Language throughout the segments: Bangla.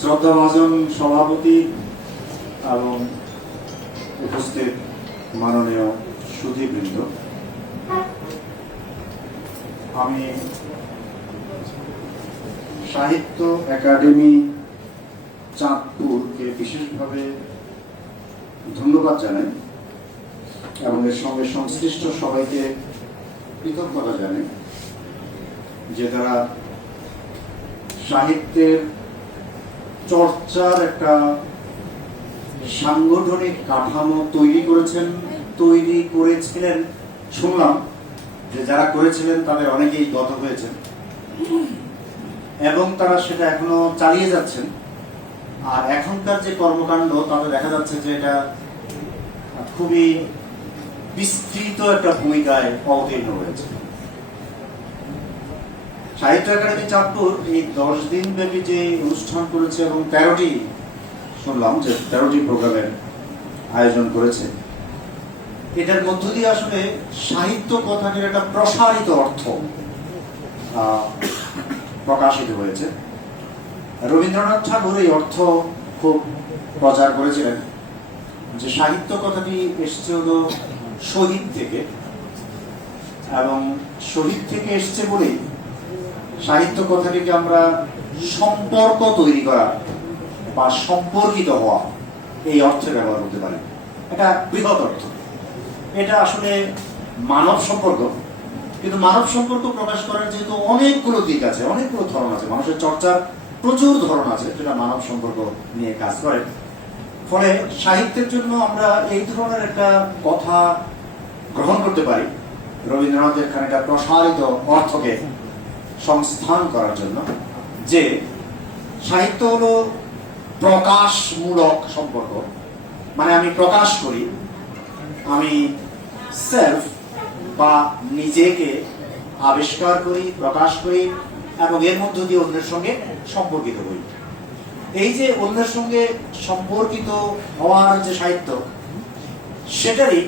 শ্রদ্ধাভাজন সভাপতি এবং উপস্থিত মাননীয় সুধীবৃন্দ, আমি সাহিত্য একাডেমি চাঁদপুরকে বিশেষভাবে ধন্যবাদ জানাই এবং এর সঙ্গে সংশ্লিষ্ট সবাইকে কৃতজ্ঞতা জানাই যে তারা সাহিত্যের চর্চার একটা সাংগঠনিক কাঠামো তৈরি করেছিলেন। শুনলাম যে যারা করেছিলেন তাদের অনেকেই গত হয়েছেন এবং তারা সেটা এখনো চালিয়ে যাচ্ছেন। আর এখনকার যে কর্মকাণ্ড তাতে দেখা যাচ্ছে যে এটা খুবই বিস্তৃত একটা ভূমিকায় অবতীর্ণ হয়েছে। সাহিত্য একাডেমি চাঁদপুর এই 10 দিন ব্যাপী যে অনুষ্ঠান করেছে এবং 13টি শুনলাম যে 13টি প্রোগ্রামের আয়োজন করেছে, এটার মধ্য দিয়ে আসলে সাহিত্য কথাটির একটা প্রসারিত অর্থ প্রকাশিত হয়েছে। রবীন্দ্রনাথ ঠাকুর এই অর্থ খুব প্রচার করেছিলেন যে সাহিত্য কথাটি এসছে হলো শহীদ থেকে, এবং শহীদ থেকে এসছে বলেই সাহিত্য কথাটিকে আমরা সম্পর্ক তৈরি করা বা সম্পর্কিত হওয়া এই অর্থে ব্যবহার করতে পারি। এটা বৃহৎ অর্থ। এটা আসলে মানব সম্পর্ক, কিন্তু মানব সম্পর্ক প্রকাশ করার যেহেতু অনেকগুলো দিক আছে, অনেকগুলো ধরন আছে, মানুষের চর্চার প্রচুর ধরন আছে যেটা মানব সম্পর্ক নিয়ে কাজ করে। ফলে সাহিত্যের জন্য আমরা এই ধরনের একটা কথা গ্রহণ করতে পারি রবীন্দ্রনাথের খানিকটা প্রসারিত অর্থকে সংস্থান করার জন্য, যে সাহিত্য হলো প্রকাশমূলক সম্পর্ক। মানে আমি প্রকাশ করি, আমি সেলফ বা নিজেকে আবিষ্কার করি, প্রকাশ করি এবং এর মধ্য দিয়ে অন্যের সঙ্গে সম্পর্কিত হই। এই যে অন্যের সঙ্গে সম্পর্কিত হওয়ার যে সাহিত্য, সেটারই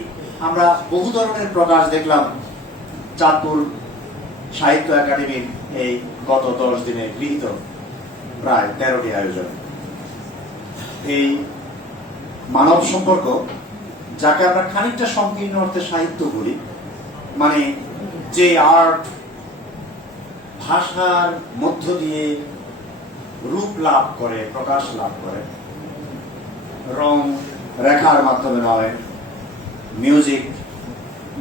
আমরা বহু ধরনের প্রকাশ দেখলাম চাঁদপুর সাহিত্য একাডেমির এই গত 10 দিনে গৃহীত প্রায় 13টি আয়োজন। এই মানব সম্পর্ক, যাকে আমরা খানিকটা সংকীর্ণ অর্থে সাহিত্য বলি, মানে যে আর্ট ভাষার মধ্য দিয়ে রূপ লাভ করে, প্রকাশ লাভ করে, রং রেখার মাধ্যমে নয়, মিউজিক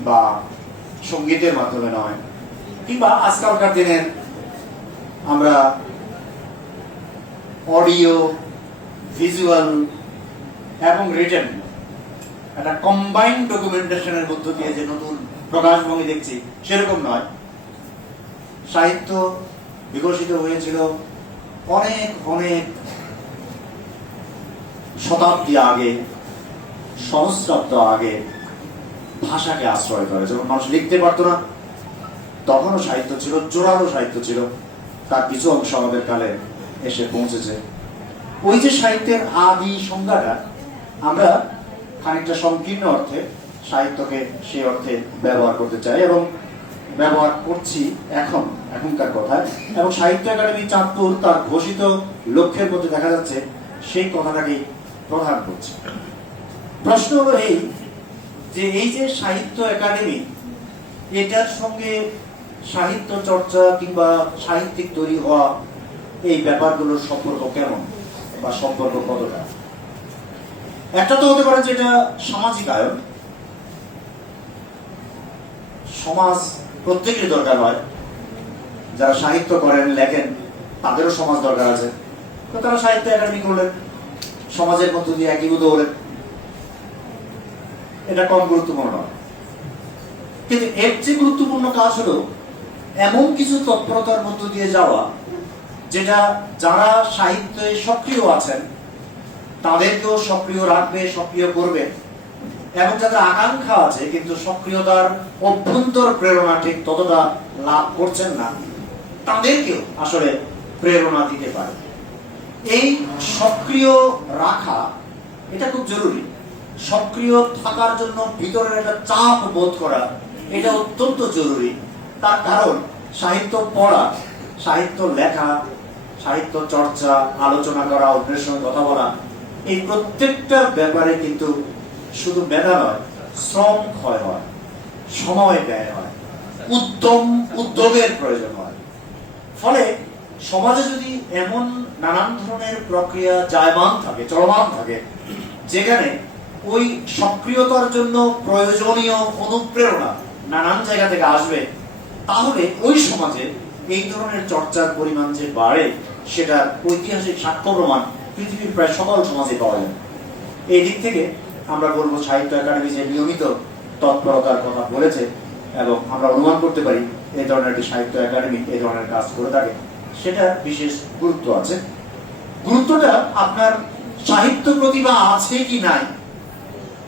বা সঙ্গীতের মাধ্যমে নয়, কিংবা আজকালকার দিনের আমরা অডিও, ভিজুয়াল এবং রিটেন একটা কম্বাইন্ড ডকুমেন্টেশনের মধ্য দিয়ে যে নতুন প্রকাশভঙ্গি দেখছি, সেরকম নয়। সাহিত্য বিকশিত হয়েছিল অনেক অনেক শতাব্দী আগে, সহস্রাব্দ আগে ভাষাকে আশ্রয় করে। যখন মানুষ লিখতে পারতো না, তখনও সাহিত্য ছিল, জোরালো সাহিত্য ছিল। তার কিছু অংশ আমাদের কালে এসে পৌঁছেছে। ওই যে সাহিত্যের আদি সংজ্ঞাটা আমরা খানিকটা সংকীর্ণ অর্থে সাহিত্যকে সেই অর্থে ব্যবহার করতে চাই এবং ব্যবহার করছি এখনকার কথায়। এবং সাহিত্য একাডেমি চাঁদপুর তার ঘোষিত লক্ষ্যের মধ্যে দেখা যাচ্ছে সেই কথাটাকেই প্রধান করছে। প্রশ্ন হলো এই যে এই যে সাহিত্য একাডেমি, এটার সঙ্গে সাহিত্য চর্চা কিংবা সাহিত্যিক তৈরি হওয়া এই ব্যাপারগুলোর সম্পর্ক কেমন বা সম্পর্ক কতটা? একটা তো হতে পারে যে এটা সামাজিক আয়ন। সমাজ প্রত্যেকেরই দরকার হয়। যারা সাহিত্য করেন, লেখেন, তাদেরও সমাজ দরকার আছে। তো তারা সাহিত্য একাডেমি করলেন, সমাজের মধ্য দিয়ে একীভূত হলেন। এটা কম গুরুত্বপূর্ণ নয়, কিন্তু এর চেয়ে গুরুত্বপূর্ণ কাজ হলো এমন কিছু তৎপরতার মধ্য দিয়ে যাওয়া যেটা যারা সাহিত্যে সক্রিয় আছেন তাদেরকেও সক্রিয় রাখবে, সক্রিয় করবে, এবং যাদের আকাঙ্ক্ষা আছে কিন্তু সক্রিয়তার অভ্যন্তর প্রেরণা ঠিক ততটা লাভ করছেন না, তাদেরকেও আসলে প্রেরণা দিতে পারে। এই সক্রিয় রাখা এটা খুব জরুরি। সক্রিয় থাকার জন্য ভিতরের একটা চাপ বোধ করা এটা অত্যন্ত জরুরি। তার কারণ সাহিত্য পড়া, সাহিত্য লেখা, সাহিত্য চর্চা, আলোচনা করা, অন্যের সঙ্গে কথা বলা, এই প্রত্যেকটা ব্যাপারে কিন্তু শুধু মেধা নয়, শ্রম ক্ষয় হয়, সময় ব্যয় হয়, উদ্যোগের প্রয়োজন হয়। ফলে সমাজে যদি এমন নানান ধরনের প্রক্রিয়া জায়মান থাকে, চলমান থাকে, যেখানে ওই সক্রিয়তার জন্য প্রয়োজনীয় অনুপ্রেরণা নানান জায়গা থেকে আসবে, তাহলে ওই সমাজে এই ধরনের চর্চার পরিমাণ যে বাড়ে, সেটার ঐতিহাসিক সাক্ষ্য প্রমাণ পৃথিবীর প্রায় সকল সমাজে পাওয়া যায়। এই দিক থেকে আমরা বলবো সাহিত্য একাডেমি যে নিয়মিত তৎপরতার কথা বলেছে, এবং আমরা অনুমান করতে পারি এই ধরনের একটি সাহিত্য একাডেমি এই ধরনের কাজ করে থাকে, সেটা বিশেষ গুরুত্ব আছে। গুরুত্বটা আপনার সাহিত্য প্রতিভা আছে কি নাই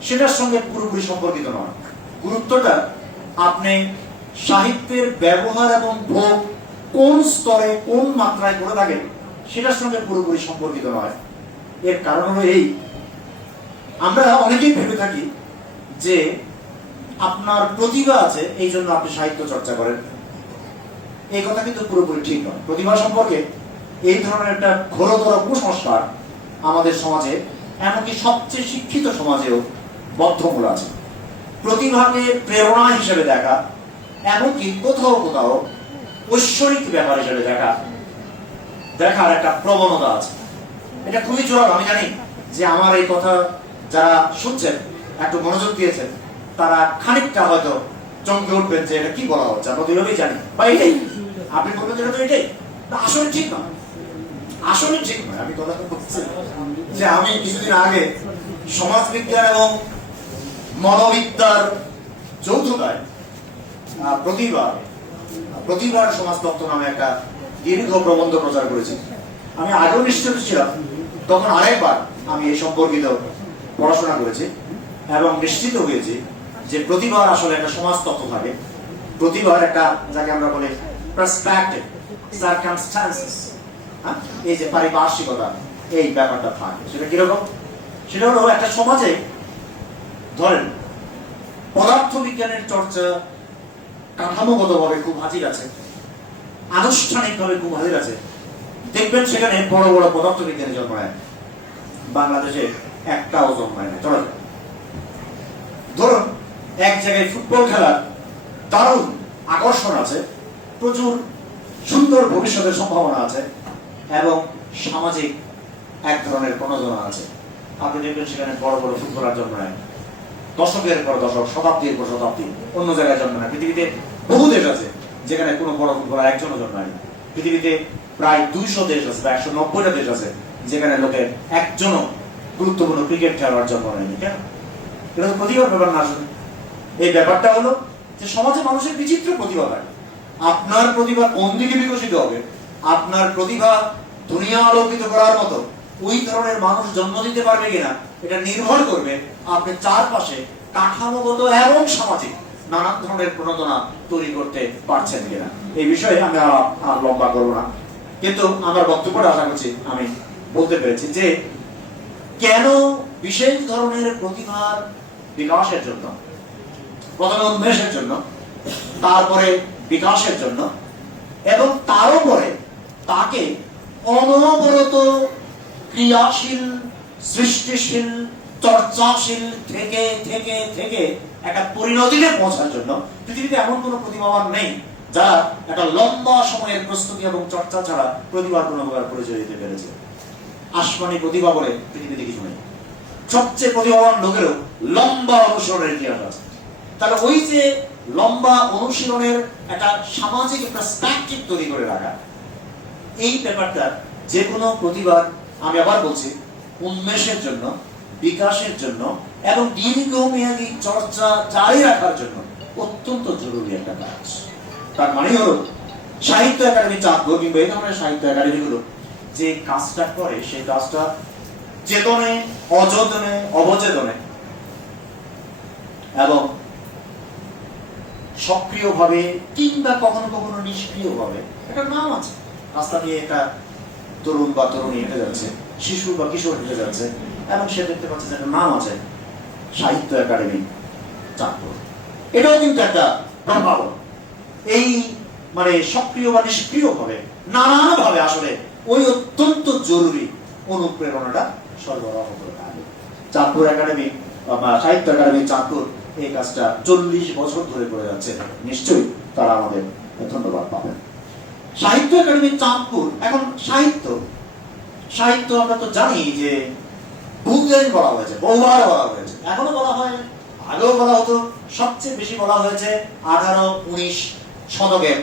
সেটার সঙ্গে পুরোপুরি সম্পর্কিত নয়। গুরুত্বটা আপনি সাহিত্যের ব্যবহার এবং ভোগ কোন স্তরে, কোন মাত্রায় করে থাকেন সেটার সঙ্গে পুরোপুরি সম্পর্কিত নয়। এর কারণ হলো এই, আমরা অনেকেই ভেবে থাকি যে আপনার প্রতিভা আছে এই জন্য আপনি সাহিত্য চর্চা করেন। এই কথা কিন্তু পুরোপুরি ঠিক নয়। প্রতিভা সম্পর্কে এই ধরনের একটা ঘোরতর কুসংস্কার আমাদের সমাজে, এমনকি সবচেয়ে শিক্ষিত সমাজেও বদ্ধমূল আছে। প্রতিভাকে প্রেরণা হিসেবে দেখা, এমনকি কোথাও কোথাও ঐশ্বরিক ব্যাপার হিসেবে দেখার একটা প্রবণতা আছে। এটা খুবই জোরালো। আমি জানি যে আমার এই কথা যারা শুনছেন, একটু মনোযোগ দিয়েছেন, তারা খানিকটা হয়তো চমকে উঠবেন যে এটা কি বলা হচ্ছে। আমরা দুইভাবেই জানি, বা এটাই আপনি বলবেন যেটা তো এটাই, আসলে ঠিক নয়। আসলে ঠিক নয়। আমি কথা বলছি যে আমি কিছুদিন আগে সমাজবিজ্ঞান এবং মনোবিদ্যার যৌথতায় প্রতিভার সমাজতত্ত্ব নামে একটা দীর্ঘ প্রবন্ধ প্রচার করেছি। আমি আগেও নিশ্চিত ছিলাম, তখন আরেকবার আমি এই সম্পর্কিত পড়াশোনা করেছি এবং নিশ্চিত হয়েছি যে প্রতিভার আসলে একটা সমাজতত্ত্ব থাকে। প্রতিভার একটা, যাকে আমরা বলি পার্সপেক্টিভ, সার্কামস্ট্যান্সেস, এই যে পারিপার্শ্বিকতা, এই ব্যাপারটা থাকে। সেটা কিরকম? সেটা হলো একটা সমাজে ধরেন পদার্থবিজ্ঞানের চর্চা কাঠামোগতভাবে খুব হাজির আছে, আনুষ্ঠানিকভাবে খুব হাজির আছে। দেখবেন সেখানে বড় বড় পদার্থবিজ্ঞানী জন্ম নেয়। বাংলাদেশে একটাও জন্মায় না। চলো ধরুন এক জায়গায় ফুটবল খেলার দারুণ আকর্ষণ আছে, প্রচুর সুন্দর ভবিষ্যতের সম্ভাবনা আছে, এবং সামাজিক এক ধরনের প্রণোদনা আছে। আপনি দেখবেন সেখানে বড় বড় ফুটবলার জন্ম নেয়, দশকের পর দশক, শতাব্দীর পর শতাব্দী। অন্য জায়গায় জন্ম নেয়। পৃথিবীতে বহু দেশ আছে যেখানে কোনো বড় ফুটবলার একজনও জন্মায়। পৃথিবীতে প্রায় 200 দেশ আছে বা 190টা দেশ আছে যেখানে লোকের একজনও গুরুত্বপূর্ণ ক্রিকেট খেলোয়াড় জন্ম নেয়নি। কেন? এটা তো প্রতিভার ব্যাপার না। আসলে এই ব্যাপারটা হলো যে সমাজে মানুষের বিচিত্র প্রতিভা থাকে। আপনার প্রতিভা কোন দিকে বিকশিত হবে, আপনার প্রতিভা দুনিয়া আলোকিত করার মতো ওই ধরনের মানুষ জন্ম দিতে পারবে কিনা, এটা নির্ভর করবে আপনি চারপাশে কাঠামোগত এবং সামাজিক নানান ধরনের প্রণোদনা তৈরি করতে পারছেন কিনা। এই বিষয়ে আমি আর লম্বা করবো না, কিন্তু আমার বক্তব্যটা আশা করছি আমি বলতে পেরেছি যে কেন বিশেষ ধরনের প্রতিভার বিকাশের জন্য, প্রথমে উন্মেষের জন্য, তারপরে বিকাশের জন্য, এবং তার উপরে তাকে অনবরত ক্রিয়াশীল, সৃষ্টিশীল, চর্চাশীল থেকে থেকে থেকে একটা পরিণতিতে পৌঁছার জন্য পৃথিবীতে এমন কোনো প্রতিভাবান নেই যারা একটা লম্বা সময়ের প্রস্তুতি এবং চর্চা ছাড়া প্রতিভার কোনো প্রকার পরিচয় দিতে পেরেছে। আসমানি প্রতিভা বলে পৃথিবীতে কিছু নেই। সবচেয়ে প্রতিভাবান লোকেরও লম্বা অনুশীলনের ইতিহাস আছে। তাহলে ওই যে লম্বা অনুশীলনের একটা সামাজিক পার্সপেক্টিভ তৈরি করে রাখা, এই ব্যাপারটা যে কোনো প্রতিভার, আমি আবার বলছি, উন্মেষের জন্য, বিকাশের জন্য এবং দীর্ঘমেয়াদী চর্চা জারি রাখার জন্য অত্যন্ত জরুরি একটা কাজ। তার মানে হলো সাহিত্য একাডেমি চাঁদগো কিংবা এই ধরনের সাহিত্য একাডেমি গুলো যে কাজটা করে, সেই কাজটা চেতনে, অযতনে, অবচেতনে এবং সক্রিয়ভাবে কিংবা কখনো কখনো নিষ্ক্রিয়ভাবে, একটা নাম আছে। রাস্তা দিয়ে একটা তরুণ বা তরুণী হেঁটে যাচ্ছে, শিশু বা কিশোর হেঁটে যাচ্ছে, এবং সে দেখতে পাচ্ছে যে একটা নাম আছে, সাহিত্য একাডেমি চাঁদগো। এটাও কিন্তু একটা প্রভাব। এই মানে সক্রিয় বা নিষ্ক্রিয়ভাবে নানানভাবে আসলে ওই অত্যন্ত জরুরি অনুপ্রেরণাটা সরবরাহ করে থাকে। চাঁদপুর একাডেমি, সাহিত্য একাডেমি চাঁদপুর এই কাজটা 40 বছর ধরে করে যাচ্ছে। নিশ্চয়ই তারা আমাদের ধন্যবাদ পাবেন। সাহিত্য একাডেমি চাঁদপুর, এখন সাহিত্য আমরা তো জানি যে বহুদিন বলা হয়েছে, বহুবার বলা হয়েছে, এখনো বলা হয়, আগেও বলা হতো। সবচেয়ে বেশি বলা হয়েছে 18-19 শতকের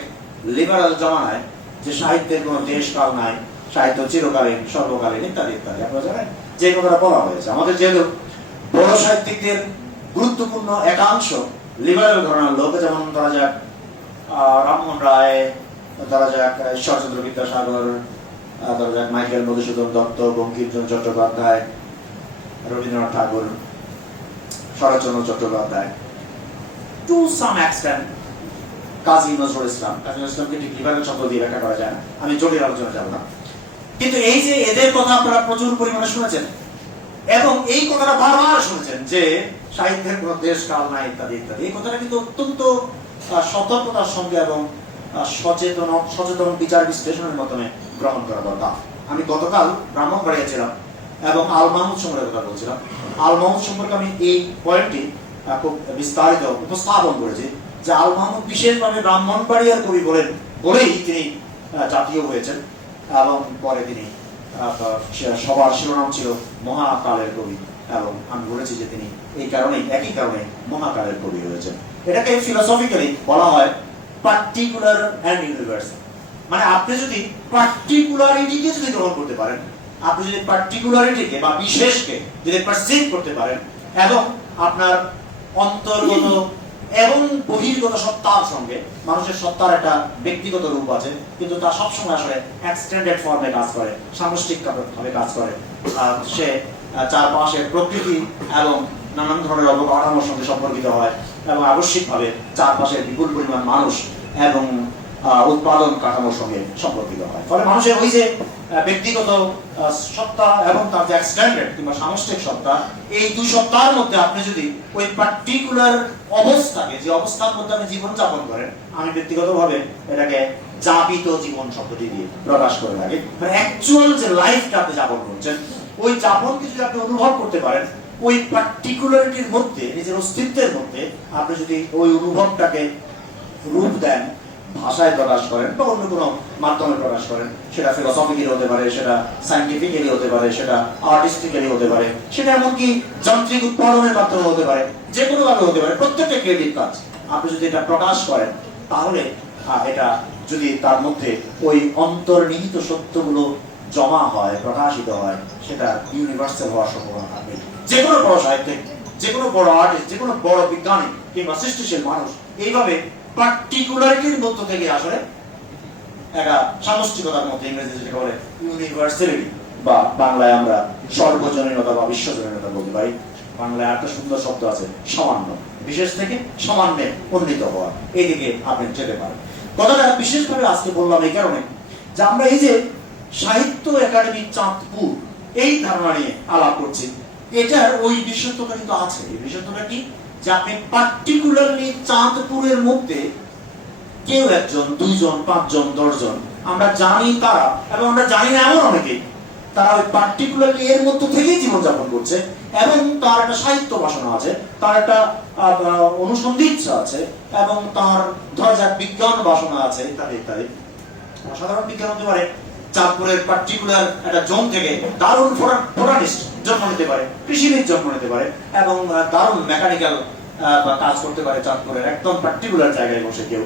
লিবারাল জমানায় যে সাহিত্যের কোনো দেশ কাল নাই, সাহিত্য চিরকালীন, সর্বকালীন, ইত্যাদি ইত্যাদি। আপনারা জানেন যে কথাটা বলা হয়েছে। আমাদের যেহেতু বড় সাহিত্যিকদের গুরুত্বপূর্ণ একাংশ লিবারাল ঘরানার লোক, যেমন ধরা যাক রামমোহন রায়, ধরা যাক ঈশ্বরচন্দ্র বিদ্যাসাগর, ধরা যাক Michael Madhusudan Dutt, Bankimchandra Chattopadhyay, Rabindranath Tagore, Saratchandra Chattopadhyay, to some extent Kazi Nazrul ইসলামকে ঠিক লিবারাল শব্দ দিয়ে ব্যাখ্যা করা যায় না, আমি জটিল আলোচনা যাব না। কিন্তু এই যে এদের কথা আপনারা প্রচুর পরিমাণে শুনেছেন এবং এই কথাটা বারবার শুনেছেন যে সাহিত্যের কোনো দেশ কাল নাই, ইত্যাদি ইত্যাদি। এই কথাটা কিন্তু অত্যন্ত সতর্কতার সঙ্গে এবং সচেতন বিচার বিশ্লেষণের মাধ্যমে গ্রহণ করা দরকার। আমি গতকাল ব্রাহ্মণবাড়িয়া ছিলাম এবং আল মাহমুদ সম্পর্কে কথা বলছিলাম। আল মাহমুদ সম্পর্কে আমি এই পয়েন্টটি খুব বিস্তারিত উপস্থাপন করেছি যে আল মাহমুদ বিশেষভাবে ব্রাহ্মণবাড়িয়ার কবি বলেই তিনি জাতীয় হয়েছেন এবং পরে তিনি সবার শিরোনাম ছিল মহাকালের কবি, এবং আমি বলেছি যে তিনি এই কারণেই, একই কারণে মহাকালের কবি হয়েছেন। এটাকে ফিলোসফিক্যালি বলা হয় পার্টিকুলার অ্যান্ড ইউনিভার্সাল। মানে আপনি যদি পার্টিকুলারিটিকে যদি গ্রহণ করতে পারেন, আপনি যদি পার্টিকুলারিটিকে বা বিশেষকে যদি পারসিভ করতে পারেন এবং আপনার অন্তর্গত এবং বহির্গত সত্তার সঙ্গে, মানুষের সত্তার একটা ব্যক্তিগত রূপ আছে কিন্তু তা সবসময় আসলে এক্সটেন্ডেড ফর্মে কাজ করে, সামষ্টিক ভাবে কাজ করে। সে চারপাশের প্রকৃতি এবং নানান ধরনের অবকাঠামোর সঙ্গে সম্পর্কিত হয় এবং আবশ্যিকভাবে চারপাশের বিপুল পরিমাণ মানুষ এবং উৎপাদন কাঠামোর সঙ্গে সম্পর্কিত হয়। ফলে মানুষের ওই যে ব্যক্তিগত সত্তা এবং তার যে এক্সটেন্ডেড কিংবা সামষ্টিক সত্তা, এই দুই সত্তার মধ্যে আপনি যদি ওই পার্টিকুলার অবস্থাকে, যে অবস্থার মধ্যে আপনি জীবন যাপন করেন, আমি ব্যক্তিগতভাবে এটাকে যাপিত জীবন শব্দটি দিয়ে প্রকাশ করে থাকি। মানে অ্যাকচুয়াল যে লাইফটা আপনি যাপন করছেন, ওই যাপনকে যদি আপনি অনুভব করতে পারেন, ওই পার্টিকুলারিটির মধ্যে, নিজের অস্তিত্বের মধ্যে আপনি যদি ওই অনুভবটাকে রূপ দেন, ভাষায় প্রকাশ করেন বা অন্য কোনো মাধ্যমে প্রকাশ করেন, সেটা ফিলোসফিক্যালি হতে পারে, সেটা সায়েন্টিফিক্যালি হতে পারে, সেটা আর্টিস্টিক্যালি হতে পারে, সেটা এমনকি যান্ত্রিক উৎপাদনের মাধ্যমে হতে পারে, যে কোনো ভাবে হতে পারে, প্রত্যেকটা ক্রিয়েটিভ কাজ আপনি যদি এটা প্রকাশ করেন, তাহলে এটা যদি তার মধ্যে ওই অন্তর্নিহিত সত্যগুলো জমা হয়, প্রকাশিত হয়, সেটা ইউনিভার্সাল হওয়ার সম্ভাবনা থাকবে। যে কোনো বড় সাহিত্যিক, যে কোনো বড় আর্টিস্ট, যে কোনো বড় বিজ্ঞানী কিংবা সৃষ্টিশীল মানুষ এইভাবে পার্টিকুলারিটির মধ্য থেকে আসলে একটা সামষ্টিকতার মধ্যে, ইংরেজি যেটা বলে ইউনিভার্সালিটি, বা বাংলায় আমরা সর্বজনীনতা বা বিশ্বজনীনতা বলতে পারি। বাংলায় একটা সুন্দর শব্দ আছে, সামান্য, বিশেষ থেকে সামান্যে উন্নীত হওয়া, এইদিকে আপনি যেতে পারেন। কথাটা বিশেষভাবে আজকে বললাম এই কারণে যে আমরা এই যে সাহিত্য একাডেমি চাঁদপুর এই ধারণা নিয়ে আলাপ করছি, এটার ওই বিশেষত্বটা কিন্তু আছে। এই বিশেষত্বটা কি? যে আপনি পার্টিকুলারলি চাঁদপুরের মধ্যে কেউ একজন, দুইজন, পাঁচজন, 10 জন, আমরা জানি তারা, এবং আমরা জানি না এমন অনেকেই, তারা ওই পার্টিকুলারলি এর মধ্য থেকেই জীবনযাপন করছে এবং তার একটা সাহিত্য বাসনা আছে, তার একটা অনুসন্ধিৎসা আছে এবং তার ধরা যাক বিজ্ঞান বাসনা আছে, ইত্যাদি ইত্যাদি। সাধারণ বিজ্ঞান হতে পারে চাঁদপুরের পার্টিকুলার একটা জোন থেকে দারুণ বোটানিস্ট জন্ম নিতে পারে, কৃষিবিদ জন্ম নিতে পারে এবং দারুণ মেকানিক্যাল কাজ করতে পারে চাঁদপুরের একদম পার্টিকুলার জায়গায় বসে কেউ।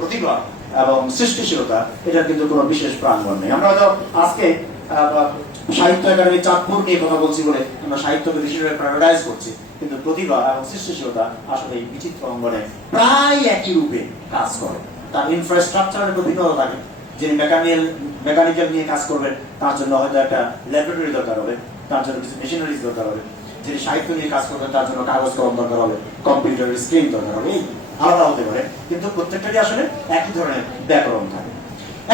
প্রতিভা এবং সৃষ্টিশীলতা, এটার কিন্তু কোনো বিশেষ প্রাঙ্গণ নেই। আমরা হয়তো আজকে সাহিত্য একাডেমি চাঁদপুর নিয়ে কথা বলছি বলে আমরা সাহিত্যকে বিশেষভাবে প্রায়োরিটাইজ করছি, কিন্তু প্রতিভা এবং সৃষ্টিশীলতা আসলে এই বিচিত্র অঙ্গনে প্রায় একই রূপে কাজ করে। তার ইনফ্রাস্ট্রাকচারের একটু ভিন্নতা থাকে। যিনি মেকানিক্যাল নিয়ে কাজ করবেন তার জন্য হয়তো একটা ল্যাবরেটরি দরকার হবে, তার জন্য কিছু মেশিনারিজ দরকার হবে। যিনি সাহিত্য নিয়ে কাজ করবেন তার জন্য কাগজ কলম দরকার হবে, কম্পিউটার স্ক্রিন দরকার হবে, আলাদা হতে পারে, কিন্তু প্রত্যেকটারই আসলে একই ধরনের ব্যাকরণ থাকে।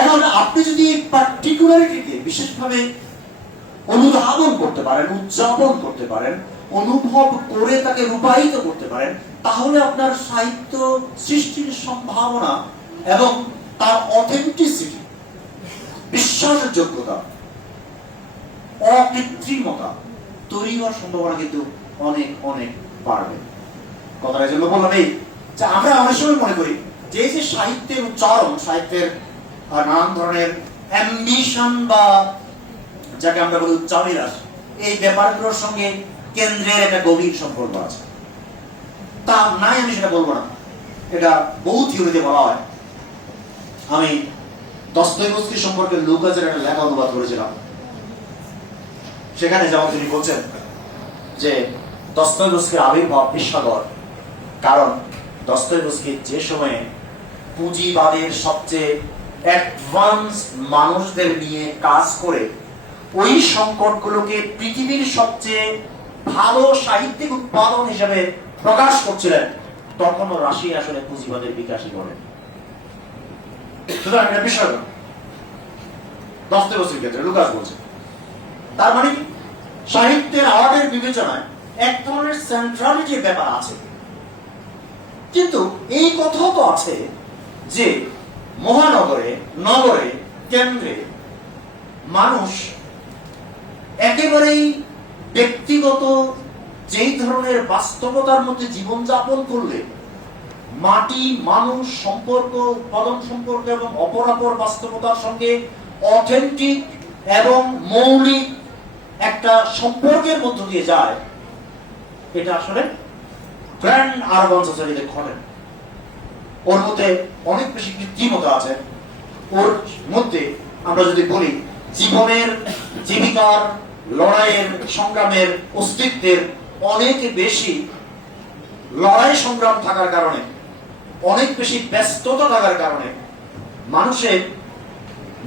এখন আপনি যদি পার্টিকুলারিটিকে বিশেষভাবে অনুধাবন করতে পারেন, উদযাপন করতে পারেন, অনুভব করে তাকে রূপায়িত করতে পারেন, তাহলে আপনার সাহিত্য সৃষ্টির সম্ভাবনা এবং তার অথেন্টিসিটি বিশ্বাসযোগ্যতা, অকৃত্রিমতা তৈরি হওয়ার সম্ভাবনা কিন্তু অনেক অনেক বাড়বে। কথার জন্য বললাম এই যে আমরা অনেক সময় মনে করি যে এই যে সাহিত্যের উচ্চারণ, সাহিত্যের নানান ধরনের অ্যাম্বিশন বা যাকে আমরা বলি উচ্চাবিলাস, এই ব্যাপারগুলোর সঙ্গে কেন্দ্রের একটা গভীর সম্পর্ক আছে। তা নাই, আমি সেটা বলবো না, এটা বহু থিওরিতে বলা হয়। আমি দস্তয়েভস্কি সম্পর্কে লুকাসের একটা লেখা অনুবাদ করেছিলাম। সেখানে যেমন তিনি বলছেন যে দস্তয়েভস্কির আবির্ভাব বিস্ময়কর, কারণ দস্তয়েভস্কি যে সময়ে পুঁজিবাদের সবচেয়ে অ্যাডভান্স মানুষদের নিয়ে কাজ করে ওই সংকটগুলোকে পৃথিবীর সবচেয়ে ভালো সাহিত্যিক উৎপাদন হিসেবে প্রকাশ করছিলেন, তখনও রাশিয়া আসলে পুঁজিবাদের বিকাশই করেন। সুতরাং এটা বিষয় দস্তয়েভস্কির ক্ষেত্রে লুকাস বলছে। তার মানে সাহিত্যের আর্টের বিবেচনায় এক ধরনের সেন্ট্রালিটির ব্যাপার আছে, কিন্তু এই কথাও তো আছে যে মহানগরে, নগরে, কেন্দ্রে মানুষ একেবারেই ব্যক্তিগত যেই ধরনের বাস্তবতার মধ্যে জীবনযাপন করলে মাটি, মানুষ, সম্পর্ক, উৎপাদন সম্পর্ক এবং অপরাপর বাস্তবতার সঙ্গে অথেন্টিক এবং মৌলিক একটা সম্পর্কের মধ্য দিয়ে যায়, এটা আসলে গ্র্যান্ড আরবান সোসাইটিতে ঘটে। ওর মধ্যে অনেক বেশি কৃত্রিমতা আছে। ওর মধ্যে আমরা যদি বলি জীবনের, জীবিকার, লড়াইয়ের, সংগ্রামের, অস্তিত্বের অনেক বেশি লড়াই সংগ্রাম থাকার কারণে, অনেক বেশি ব্যস্ততা থাকার কারণে মানুষের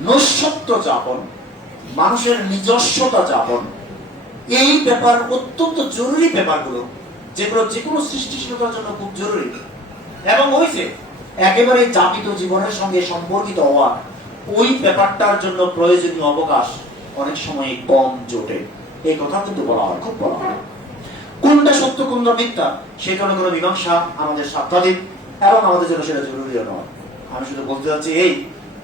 নৈশত্ব যাপন, মানুষের নিজস্বতা যাপন, এই ব্যাপার অত্যন্ত জরুরি ব্যাপারগুলো, যেগুলো যে কোনো সৃষ্টিশীলতার জন্য খুব জরুরি, এবং ওই যে একেবারে যাপিত জীবনের সঙ্গে সম্পর্কিত হওয়া, ওই ব্যাপারটার জন্য প্রয়োজনীয় অবকাশ অনেক সময় কম জোটে। এই কথা কিন্তু বলা হয়, খুব বলা হয়। কোনটা সত্য কোনটা মিথ্যা সেই ধরনের কোনো মীমাংসা আমাদের স্বার্থাধীন এবং আমাদের জন্য সেটা জরুরিও নয়। আমি শুধু বলতে চাচ্ছি এই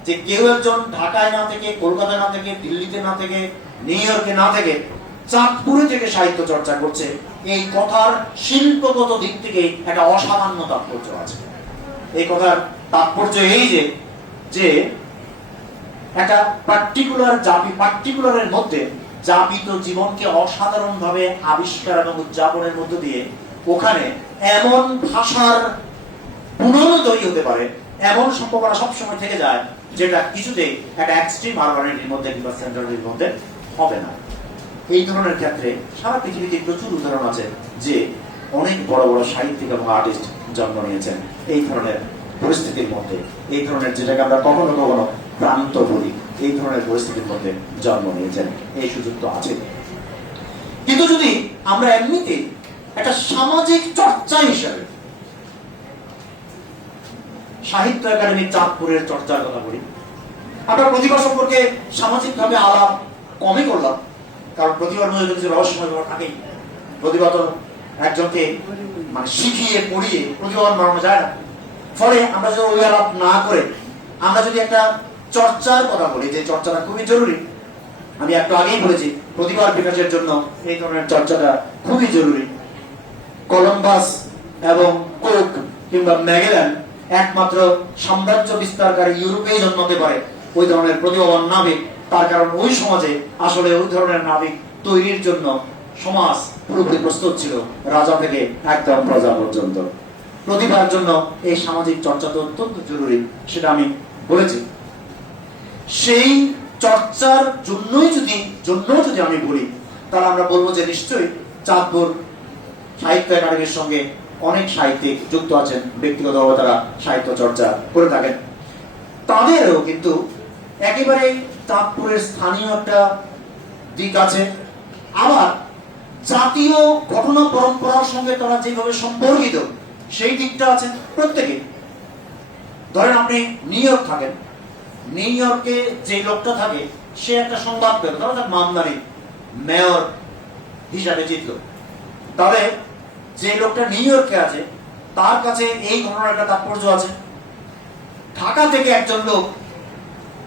যে কেউ একজন ঢাকায় না থেকে, কলকাতায় না থেকে, দিল্লিতে না থেকে, নিউ ইয়র্কে না থেকে, চাঁদপুরে থেকে সাহিত্য চর্চা করছে, এই কথার শিল্পগত দিক থেকে একটা অসামান্য তাৎপর্য আছে। এই কথার তাৎপর্য এই যে একটা পার্টিকুলারের মধ্যে যাপিত জীবনকে অসাধারণ ভাবে আবিষ্কার এবং উদযাপনের মধ্য দিয়ে ওখানে এমন ভাষার পুনরুদয় হতে পারে, এমন সম্ভাবনা সবসময় থেকে যায়, যেটা কিছুতেই একটা এক্সট্রিম আরবানিটির মধ্যে কিংবা সেন্ট্রালিটির মধ্যে হবে না। এই ধরনের ক্ষেত্রে সারা পৃথিবীতে প্রচুর উদাহরণ আছে যে অনেক বড় বড় সাহিত্যিক এবং আর্টিস্ট জন্ম নিয়েছেন এই ধরনের পরিস্থিতির মধ্যে, এই ধরনের যেটাকে আমরা কখনো কখনো প্রান্ত বলি, এই ধরনের পরিস্থিতির মধ্যে জন্ম নিয়েছেন। এই সুযোগ তো আছে। কিন্তু যদি আমরা এমনিতে একটা সামাজিক চর্চা হিসাবে সাহিত্য একাডেমি চাঁদপুরের চর্চার কথা বলি, আমরা প্রতিভা সম্পর্কে সামাজিক ভাবে আলাপ কমই করলাম, কারণ প্রতিভার মধ্যে কিছু রহস্যময় ব্যাপার থাকেই। প্রতিভা তো একজনকে মানে শিখিয়ে পড়িয়ে প্রতিভাবান বানানো যায় না। ফলে আমরা যদি ওই আলাপ না করে আমরা যদি একটা চর্চার কথা বলি, যে চর্চাটা খুবই জরুরি, আমি একটু আগেই বলেছি প্রতিভার বিকাশের জন্য এই ধরনের চর্চাটা খুবই জরুরি। কলম্বাস এবং কোক কিংবা ম্যাগেলান একমাত্র সাম্রাজ্য বিস্তারকারী ইউরোপেই জন্মাতে পারে ওই ধরনের প্রতিভাবান নাবিক, তার কারণ ওই সমাজে আসলে ওই ধরনের নাবিক তৈরির জন্য সমাজ পুরোপুরি প্রস্তুত ছিল, রাজা থেকে একদম প্রজা পর্যন্ত। প্রতিভার জন্য এই সামাজিক চর্চা তো অত্যন্ত জরুরি, সেটা আমি বলেছি। সেই চর্চার জন্যই যদি আমি বলি, তাহলে আমরা বলবো যে নিশ্চয়ই চাঁদপুর সাহিত্য একাডেমির সঙ্গে অনেক সাহিত্যিক যুক্ত আছেন, ব্যক্তিগতভাবে তারা সাহিত্য চর্চা করে থাকেন। তাদেরও কিন্তু একেবারে চাঁদপুরের স্থানীয় একটা দিক আছে, আবার জাতীয় ঘটনা পরম্পরার সঙ্গে তারা যেভাবে সম্পর্কিত সেই দিকটা আছে প্রত্যেকে। ধরেন আপনি নিউ ইয়র্ক থাকেন, নিউ ইয়র্কে যে লোকটা থাকে সে একটা সংবাদ পেল, ধরো তার মামদানি মেয়র হিসাবে জিতল, তবে যে লোকটা নিউ ইয়র্কে আছে তার কাছে এই ঘটনার একটা তাৎপর্য আছে। ঢাকা থেকে একজন লোক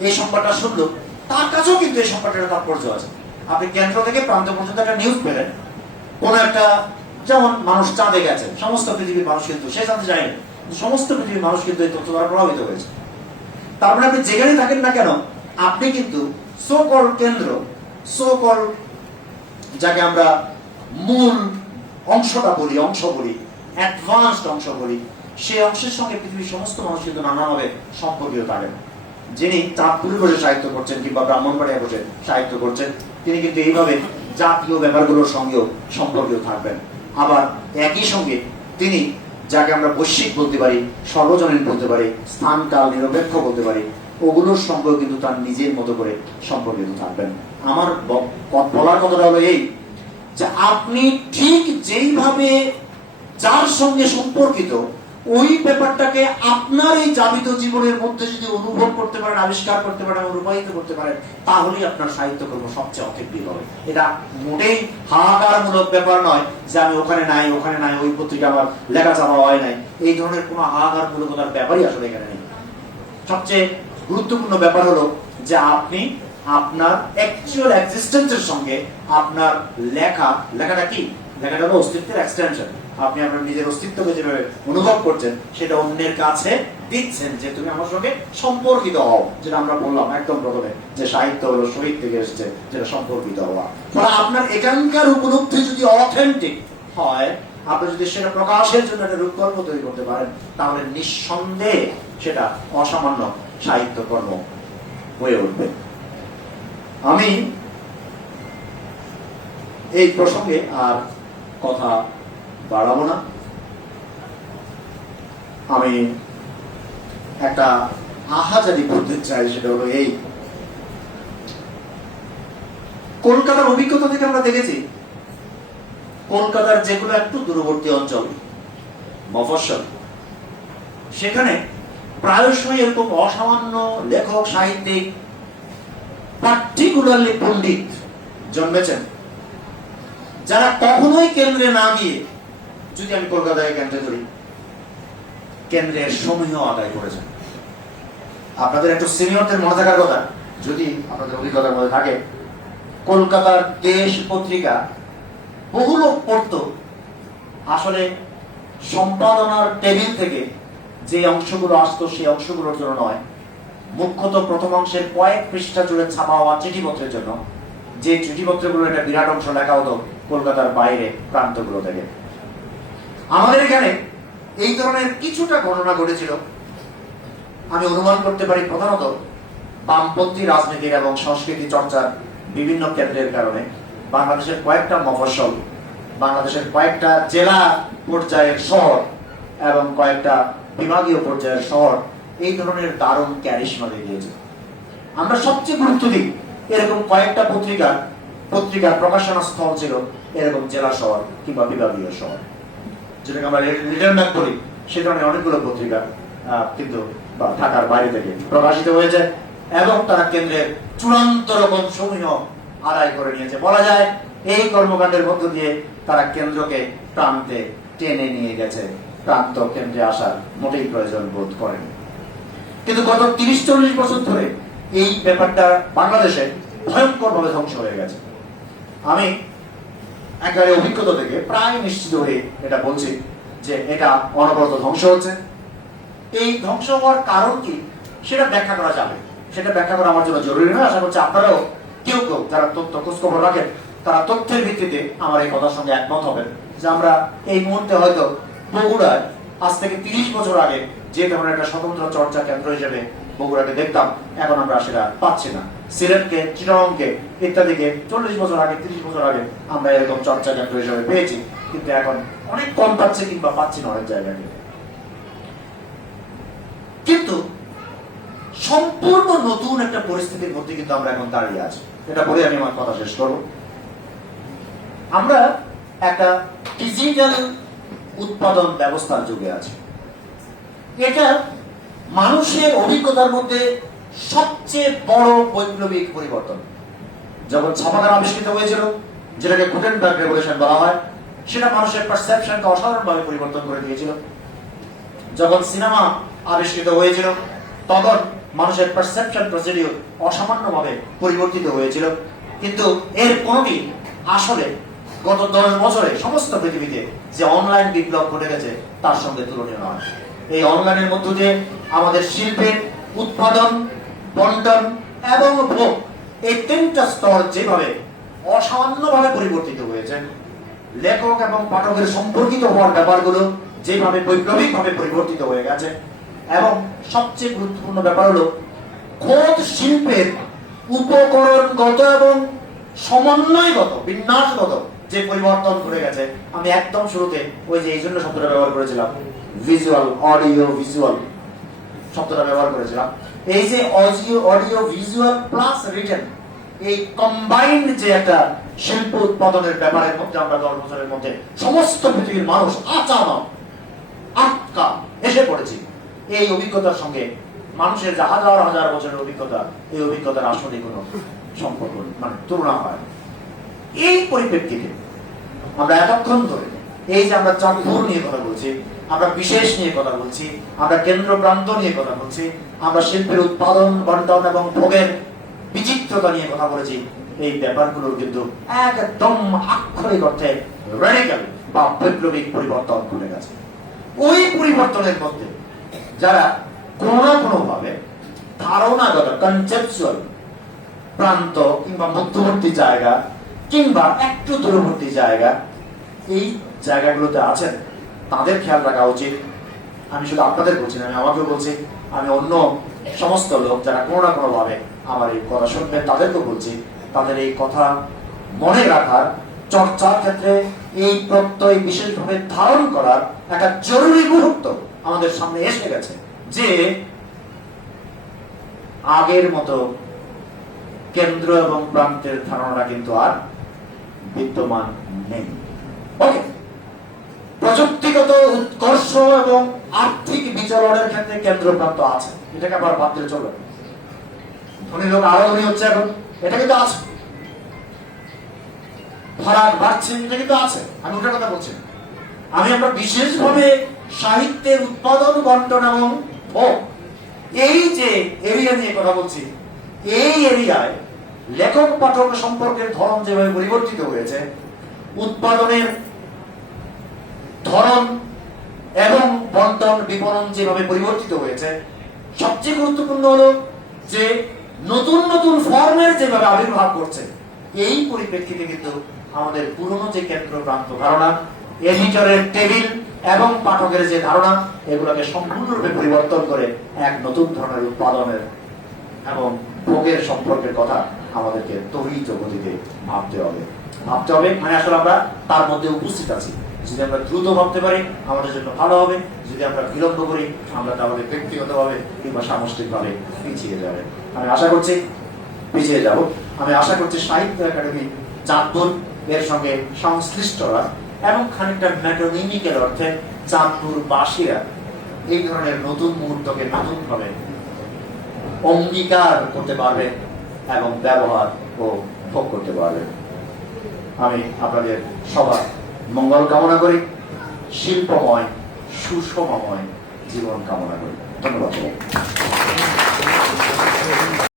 এই সংবাদটা শুনলো, তার কাছেও কিন্তু এই সম্পর্কের তাৎপর্য আছে। আপনি কেন্দ্র থেকে প্রান্ত পর্যন্ত একটা নিউজ পেলেন, কোন একটা, যেমন মানুষ চাঁদে গেছে, সমস্ত পৃথিবীর মানুষ কিন্তু সে জানতে চায়নি, সমস্ত পৃথিবীর মানুষ কিন্তু এই তথ্য দ্বারা প্রভাবিত হয়েছে। তার মানে আপনি যেখানে থাকেন না কেন, আপনি কিন্তু সো কল কেন্দ্র, সো কল যাকে আমরা মূল অংশটা বলি, অংশ বলি, অ্যাডভান্সড অংশ বলি, সেই অংশের সঙ্গে পৃথিবীর সমস্ত মানুষ কিন্তু নানাভাবে সম্পর্কিত থাকেন। যিনি চাঁদপুরে বসে সাহিত্য করছেন কিংবা ব্রাহ্মণবাড়িয়া বসে সাহিত্য করছেন, তিনি কিন্তু এইভাবে জাতীয় ব্যাপারগুলোর সঙ্গেও সম্পর্কিত থাকবেন। আবার একই সঙ্গে তিনি যাকে আমরা বৈশ্বিক বলতে পারি, সর্বজনীন বলতে পারি, স্থান কাল নিরপেক্ষ বলতে পারি, ওগুলোর সঙ্গেও কিন্তু তার নিজের মতো করে সম্পর্কিত থাকবেন। আমার বলার কথাটা হলো এই, যে আপনি ঠিক যেইভাবে যার সঙ্গে সম্পর্কিত ওই ব্যাপারটাকে আপনার এই জাবিত জীবনের মধ্যে যদি অনুভব করতে পারেন, আবিষ্কার করতে পারেন, রূপায়িত করতে পারেন, তাহলেই আপনার সাহিত্যকর্ম সবচেয়ে অথেন্টিক হবে। এটা মোটেই হাহাকারমূলক ব্যাপার নয় যে আমি ওখানে নাই, ওখানে নাই, ওই পত্রিকা আমার লেখা চাপা হয় নাই, এই ধরনের কোনো হাহাকারমূলকতার ব্যাপারই আসলে এখানে নেই। সবচেয়ে গুরুত্বপূর্ণ ব্যাপার হলো যে আপনি আপনার অ্যাকচুয়াল এক্সিস্টেন্সের সঙ্গে আপনার লেখাটা কি, লেখাটা হলো অস্তিত্বের এক্সটেনশন। আপনি আপনার নিজের অস্তিত্বকে যেভাবে অনুভব করছেন সেটা অন্যের কাছে দিচ্ছেন, যে তুমি আমার সঙ্গে সম্পর্কিত হও, যেটা আমরা বললাম একদম প্রথমে, যে সাহিত্য হলো শহীদ থেকে এসেছে, যেটা সম্পর্কিত হওয়া। ফলে আপনার এখানকার উপলব্ধি যদি অথেন্টিক হয়, আপনি যদি সেটা প্রকাশের জন্য একটা রূপকল্প তৈরি করতে পারেন, তাহলে নিঃসন্দেহে সেটা অসামান্য সাহিত্যকর্ম হয়ে উঠবে। আমি এই প্রসঙ্গে আর কথা বাড়াবো না। আমি একটা আহাজারি বলতে চাই, সেটা হলো এই, কলকাতার অভিজ্ঞতা থেকে আমরা দেখেছি কলকাতার যেগুলো একটু দূরবর্তী অঞ্চল, মফস্বল, সেখানে প্রায়শই এরকম অসামান্য লেখক, সাহিত্যিক, পার্টিকুলারলি পণ্ডিত জন্মেছেন, যারা কখনোই কেন্দ্রে না গিয়ে, যদি আমি কলকাতায় কেন্দ্রে ধরি, কেন্দ্রের সমীহ আদায় করেছেন। আপনাদের একটু সিনিয়রদের মনে থাকার কথা, যদি আপনাদের অভিজ্ঞতার মধ্যে থাকে, কলকাতার দেশ পত্রিকা বহু লোক পড়তো আসলে সম্পাদনার টেবিল থেকে যে অংশগুলো আসতো সেই অংশগুলোর জন্য নয়, মুখ্যত প্রথম অংশের কয়েক পৃষ্ঠা জুড়ে ছাপা হওয়া চিঠিপত্রের জন্য, যে চিঠিপত্রগুলো একটা বিরাট অংশ লেখা হতো কলকাতার বাইরে প্রান্তগুলো থেকে। আমাদের এখানে এই ধরনের কিছুটা ঘটনা ঘটেছিল। আমি অনুমান করতে পারি প্রধানত বামপন্থী রাজনীতির এবং সংস্কৃতি চর্চার বিভিন্ন কেন্দ্রের কারণে বাংলাদেশের কয়েকটা মফস্বল, বাংলাদেশের কয়েকটা জেলা পর্যায়ের শহর এবং কয়েকটা বিভাগীয় পর্যায়ের শহর এই ধরনের দারুণ ক্যারিশমা দেখিয়েছে। আমরা সবচেয়ে গুরুত্ব দিই এরকম কয়েকটা পত্রিকার প্রকাশনা স্থল ছিল এরকম জেলা শহর কিংবা বিভাগীয় শহর, যেটাকে আমরা লিটল ম্যাপ বলি। সে ধরনের অনেকগুলো পত্রিকা কিন্তু ঢাকার বাইরে থেকে প্রকাশিত হয়েছে এবং তারা কেন্দ্রের চূড়ান্ত রকম সমীহ আদায় করে নিয়েছে। বলা যায় এই কর্মকাণ্ডের মধ্য দিয়ে তারা কেন্দ্রকে প্রান্তে টেনে নিয়ে গেছে, প্রান্ত কেন্দ্রে আসার মোটেই প্রয়োজন বোধ করেন। কিন্তু গত ৩০-৪০ বছর ধরে এই ব্যাপারটা বাংলাদেশে ভয়ঙ্কর ভাবে ধ্বংস হয়ে গেছে। আমি একেবারে অভিজ্ঞতা থেকে প্রায় নিশ্চিত হয়ে এটা বলছি যে এটা অনবরত ধ্বংস হচ্ছে। এই ধ্বংস হওয়ার কারণ কি সেটা ব্যাখ্যা করা যাবে, সেটা ব্যাখ্যা করা আমার জন্য জরুরি নয়। আশা করছি আপনারাও কেউ কেউ যারা তথ্য খোঁজখবর রাখেন তারা তথ্যের ভিত্তিতে আমার এই কথার সঙ্গে একমত হবেন যে আমরা এই মুহূর্তে হয়তো বগুড়ায় আজ থেকে ৩০ বছর আগে যে ধরনের একটা স্বতন্ত্র চর্চা কেন্দ্র হিসেবে বগুড়াকে দেখতাম, এখন আমরা সেটা পাচ্ছি না। সিলেটকে, চিটাগংকে ইত্যাদিকে ৪০ বছর আগে, ৩০ বছর আগে আমরা এরকম চর্চা কেন্দ্র হিসেবে পেয়েছি, কিন্তু এখন অনেক কম পাচ্ছে কিংবা পাচ্ছি না অনেক জায়গায়। কিন্তু সম্পূর্ণ নতুন একটা পরিস্থিতির মধ্যে কিন্তু আমরা এখন দাঁড়িয়ে আছি। এটা বলে আমি আমার কথা শেষ করব। আমরা একটা ডিজিটাল উৎপাদন ব্যবস্থার যুগে আছি। এটা মানুষের অভিজ্ঞতার মধ্যে সবচেয়ে বড় বৈপ্লবিক পরিবর্তন। যখন ছাপাখানা আবিষ্কৃত হয়েছিল, যেটাকে গুটেনবার্গ রেভলিউশন বলা হয়, সেটা মানুষের পারসেপশনকে অসাধারণভাবে পরিবর্তন করে দিয়েছিল। যখন সিনেমা আবিষ্কৃত হয়েছিল, তখন মানুষের পারসেপশন প্রসিডিউর অসামান্যভাবে পরিবর্তিত হয়েছিল, কিন্তু এর কোনোটি আসলে গত 10 বছরে সমস্ত পৃথিবীতে যে অনলাইন বিপ্লব ঘটে গেছে তার সঙ্গে তুলনীয় নয়। এই অনলাইনের মধ্য দিয়ে আমাদের শিল্পের উৎপাদন, বন্টন এবং ভোগ, এই 3টা স্তর যেভাবে অসামান্যভাবে পরিবর্তিত হয়েছে, লেখক এবং পাঠকের সম্পর্কিত হওয়ার ব্যাপারগুলো যেভাবে বৈপ্লবিকভাবে পরিবর্তিত হয়ে গেছে, এবং সবচেয়ে গুরুত্বপূর্ণ ব্যাপার হলো খোদ শিল্পের উপকরণগত এবং সমন্বয়গত বিন্যাসগত যে পরিবর্তন ঘটে গেছে। আমি একদম শুরুতে ওই যে এই জন্য শব্দটা ব্যবহার করেছিলাম, ভিজুয়াল, অডিও ভিজুয়াল শব্দটা ব্যবহার করেছিলাম। এই যে অডিও ভিজুয়াল প্লাস রিটেন, এই কম্বাইন্ড যে একটা শিল্প উৎপাদনের ব্যাপারের মধ্যে আমরা 10 বছরের মধ্যে সমস্ত পৃথিবীর মানুষ আচানক আটকা এসে পড়েছি। এই অভিজ্ঞতার সঙ্গে মানুষের যে হাজার হাজার বছরের অভিজ্ঞতা, এই অভিজ্ঞতার আসলে কোনো সম্পর্ক মানে তুলনা হয়। এই পরিপ্রেক্ষিতে আমরা এতক্ষণ ধরে এই যে আমরা চাঁদপুর নিয়ে কথা বলছি, আমরা বিশেষ নিয়ে কথা বলছি, আমরা কেন্দ্র প্রান্ত নিয়ে কথা বলছি, আমরা শিল্পের উৎপাদন, বন্টন এবং ভোগের বিচিত্রতা নিয়ে কথা বলেছি। এই ব্যাপারগুলোর কিন্তু একদম আক্ষরিক অর্থে রেডিক্যাল বা বৈপ্লবিক পরিবর্তন ঘটে গেছে। ওই পরিবর্তনের মধ্যে যারা কোনো না কোনো ভাবে ধারণাগত কনসেপচুয়াল প্রান্ত কিংবা মধ্যবর্তী জায়গা কিংবা একটু দূরবর্তী জায়গা, এই জায়গাগুলোতে আছেন, তাদের খেয়াল রাখা উচিত। আমি শুধু আপনাদের বলছি না, আমি আমাকেও বলছি, আমি অন্য সমস্ত লোক যারা কোনো না কোনো ভাবে আমার এই কথা শুনবেন তাদেরকেও বলছি, তাদের এই কথা মনে রাখার, চর্চার ক্ষেত্রে এই প্রত্যয় বিশেষভাবে ধারণ করার একটা জরুরি মুহূর্ত আমাদের সামনে এসে গেছে, যে আগের মতো কেন্দ্র এবং প্রান্তের ধারণা কিন্তু আর বিদ্যমান নেই। ওকে, প্রযুক্তিগত উৎকর্ষ এবং আর্থিক বিচলনের ক্ষেত্রে কেন্দ্র প্রান্ত আছে, এটাকে আবার ভাবতে চলবে। ধনী লোক আরো ধনী হচ্ছে এখন, এটা কিন্তু আছে। ফারাক বাড়ছে, এটা কিন্তু আছে। আমি ওটার কথা বলছি। আমি আমরা বিশেষভাবে সাহিত্যের উৎপাদন, বন্টন এবং ভোগ, এই যে এরিয়া নিয়ে কথা বলছি, এই এরিয়ায় লেখক পাঠক সম্পর্কের ধরন যেভাবে পরিবর্তিত হয়েছে, উৎপাদনের ধরন এবং বন্টন বিপণন যেভাবে পরিবর্তিত হয়েছে, সবচেয়ে গুরুত্বপূর্ণ হলো যে নতুন নতুন ফর্মের যেভাবে আবির্ভাব করছে, এই পরিপ্রেক্ষিতে কিন্তু আমাদের পুরনো যে কেন্দ্র প্রান্ত ধারণা, এডিটরের টেবিল এবং পাঠকের যে ধারণা, এগুলোকে সম্পূর্ণরূপে পরিবর্তন করে এক নতুন ধরনের উৎপাদনের এবং ভোগের সম্পর্কের কথা আমাদেরকে ত্বরিত গতিতে ভাবতে হবে। মানে আসলে আমরা তার মধ্যে উপস্থিত আছি। যদি আমরা দ্রুত ভাবতে পারি আমাদের জন্য ভালো হবে, যদি আমরা বিলম্ব করি আমরা তাহলে ব্যক্তিগতভাবে কিংবা সামষ্টিকভাবে পিছিয়ে যাবে। আমি আশা করছি সাহিত্য একাডেমি চাঁদপুর এর সঙ্গে সংশ্লিষ্টরা এবং খানিকটা ম্যাটোনিমিকের অর্থে চাঁদপুর বাসীরা এই ধরনের নতুন মুহূর্তকে নতুনভাবে অঙ্গীকার করতে পারবে এবং ব্যবহার ও ভোগ করতে পারবে। আমি আপনাদের সবার মঙ্গল কামনা করি, শিল্পময় সুষমময় জীবন কামনা করি। ধন্যবাদ।